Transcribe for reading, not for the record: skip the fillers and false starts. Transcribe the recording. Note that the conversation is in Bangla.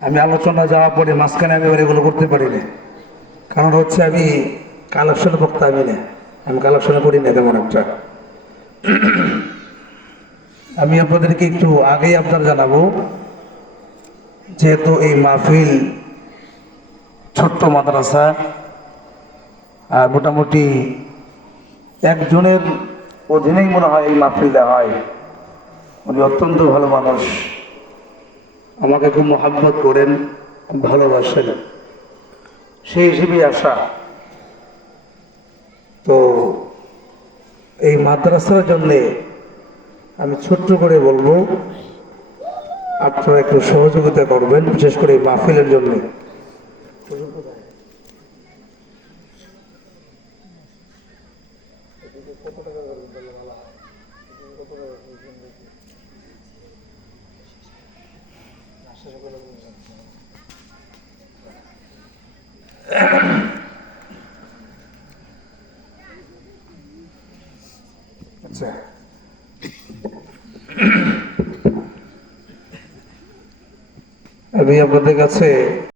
আমি আলোচনা যাওয়া পরে মাঝখানে আমি এগুলো করতে পারি না, কারণ হচ্ছে আমি কালেকশন বক্তা আমি না, আমি কালেকশনে করি না তেমন একটা। আমি আপনাদেরকে একটু আগেই আপনার জানাবো, যেহেতু এই মাহফিল ছোট্ট মাদ্রাসা, আর মোটামুটি একজনের অধীনেই মনে হয় এই মাহফিলটা হয়। উনি অত্যন্ত ভালো মানুষ, আমাকে খুব মহাব্বত করেন, খুব ভালোবাসেন, সেই হিসেবেই আসা। তো এই মাদ্রাসার জন্যে আমি ছোট্ট করে বলবো, আপনারা একটু সহযোগিতা করবেন, বিশেষ করে এই মাহফিলের জন্য। আচ্ছা, আমি আপনাদের কাছে